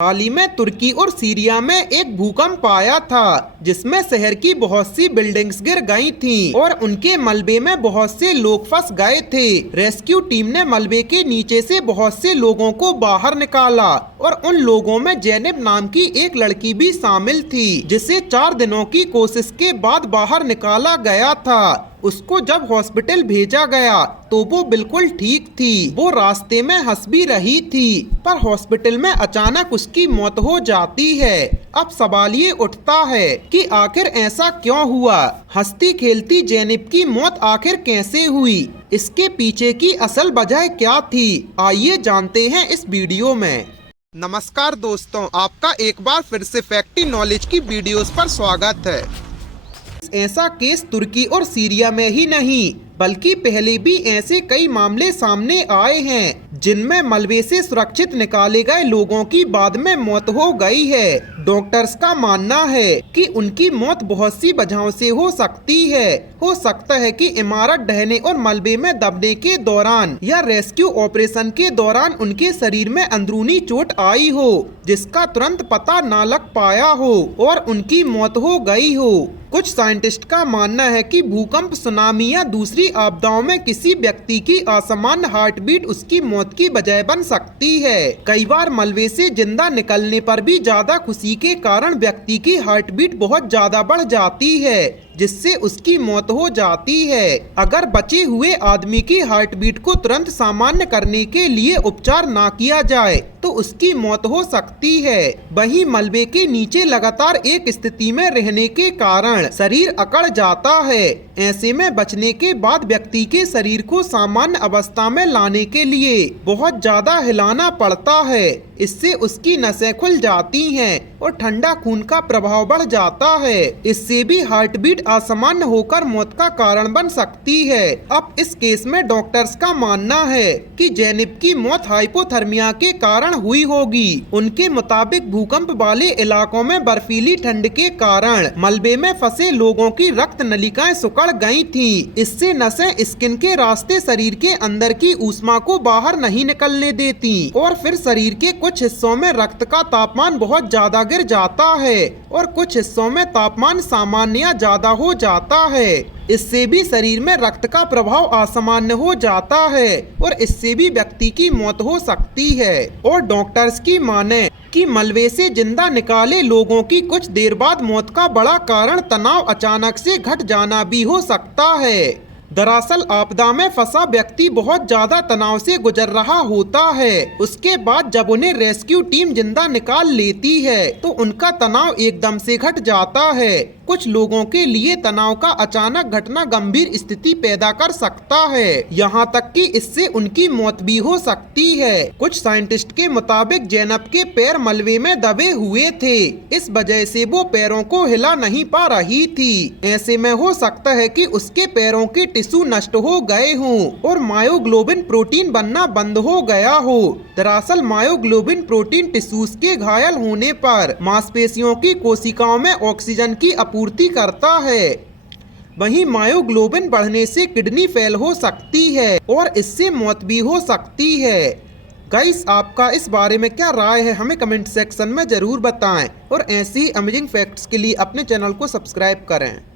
हाल ही में तुर्की और सीरिया में एक भूकंप आया था जिसमें शहर की बहुत सी बिल्डिंग्स गिर गई थीं और उनके मलबे में बहुत से लोग फंस गए थे। रेस्क्यू टीम ने मलबे के नीचे से बहुत से लोगों को बाहर निकाला और उन लोगों में जैनब नाम की एक लड़की भी शामिल थी जिसे 4 दिनों की कोशिश के बाद बाहर निकाला गया था। उसको जब हॉस्पिटल भेजा गया तो वो बिल्कुल ठीक थी। वो रास्ते में हंस भी रही थी पर हॉस्पिटल में अचानक उसकी मौत हो जाती है। अब सवाल ये उठता है कि आखिर ऐसा क्यों हुआ? हंसती खेलती जैनब की मौत आखिर कैसे हुई? इसके पीछे की असल वजह क्या थी? आइए जानते हैं इस वीडियो में। नमस्कार दोस्तों, आपका एक बार फिर से फैक्टी नॉलेज की वीडियोस पर स्वागत है। ऐसा केस तुर्की और सीरिया में ही नहीं बल्कि पहले भी ऐसे कई मामले सामने आए हैं जिनमें मलबे से सुरक्षित निकाले गए लोगों की बाद में मौत हो गई है। डॉक्टर्स का मानना है कि उनकी मौत बहुत सी वजहों से हो सकती है। हो सकता है कि इमारत ढहने और मलबे में दबने के दौरान या रेस्क्यू ऑपरेशन के दौरान उनके शरीर में अंदरूनी चोट आई हो जिसका तुरंत पता न लग पाया हो और उनकी मौत हो गई हो। कुछ साइंटिस्ट का मानना है कि भूकंप, सुनामी या दूसरी आपदाओं में किसी व्यक्ति की असामान्य हार्ट बीट उसकी मौत की वजह बन सकती है। कई बार मलबे से जिंदा निकलने पर भी ज्यादा खुशी के कारण व्यक्ति की हार्ट बीट बहुत ज्यादा बढ़ जाती है जिससे उसकी मौत हो जाती है। अगर बचे हुए आदमी की हार्ट बीट को तुरंत सामान्य करने के लिए उपचार ना किया जाए तो उसकी मौत हो सकती है। वहीं मलबे के नीचे लगातार एक स्थिति में रहने के कारण शरीर अकड़ जाता है। ऐसे में बचने के बाद व्यक्ति के शरीर को सामान्य अवस्था में लाने के लिए बहुत ज्यादा हिलाना पड़ता है। इससे उसकी नसें खुल जाती हैं और ठंडा खून का प्रभाव बढ़ जाता है। इससे भी हार्ट बीट असामान्य होकर मौत का कारण बन सकती है। अब इस केस में डॉक्टर्स का मानना है कि जैनब की मौत हाइपोथर्मिया के कारण हुई होगी। उनके मुताबिक भूकंप वाले इलाकों में बर्फीली ठंड के कारण मलबे में फंसे लोगों की रक्त नलिकाएं सिकुड़ गई थीं। इससे नसें स्किन के रास्ते शरीर के अंदर की ऊष्मा को बाहर नहीं निकलने देती और फिर शरीर के कुछ हिस्सों में रक्त का तापमान बहुत ज्यादा गिर जाता है और कुछ हिस्सों में तापमान सामान्य या ज्यादा हो जाता है। इससे भी शरीर में रक्त का प्रभाव असामान्य हो जाता है और इससे भी व्यक्ति की मौत हो सकती है। और डॉक्टर्स की माने कि मलबे से जिंदा निकाले लोगों की कुछ देर बाद मौत का बड़ा कारण तनाव अचानक से घट जाना भी हो सकता है। दरअसल आपदा में फंसा व्यक्ति बहुत ज्यादा तनाव से गुजर रहा होता है। उसके बाद जब उन्हें रेस्क्यू टीम जिंदा निकाल लेती है तो उनका तनाव एकदम से घट जाता है। कुछ लोगों के लिए तनाव का अचानक घटना गंभीर स्थिति पैदा कर सकता है, यहाँ तक कि इससे उनकी मौत भी हो सकती है। कुछ साइंटिस्ट के मुताबिक जैनब के पैर मलबे में दबे हुए थे, इस वजह से वो पैरों को हिला नहीं पा रही थी। ऐसे में हो सकता है कि उसके पैरों के टिश्यू नष्ट हो गए हों और मायोग्लोबिन प्रोटीन बनना बंद हो गया हो। दरअसल मायोग्लोबिन प्रोटीन टिश्यूज के घायल होने पर मांसपेशियों की कोशिकाओं में ऑक्सीजन की आपूर्ति करता है। वहीं मायोग्लोबिन बढ़ने से किडनी फेल हो सकती है और इससे मौत भी हो सकती है। गाइस, आपका इस बारे में क्या राय है हमें कमेंट सेक्शन में जरूर बताएं और ऐसी ही अमेजिंग फैक्ट्स के लिए अपने चैनल को सब्सक्राइब करें।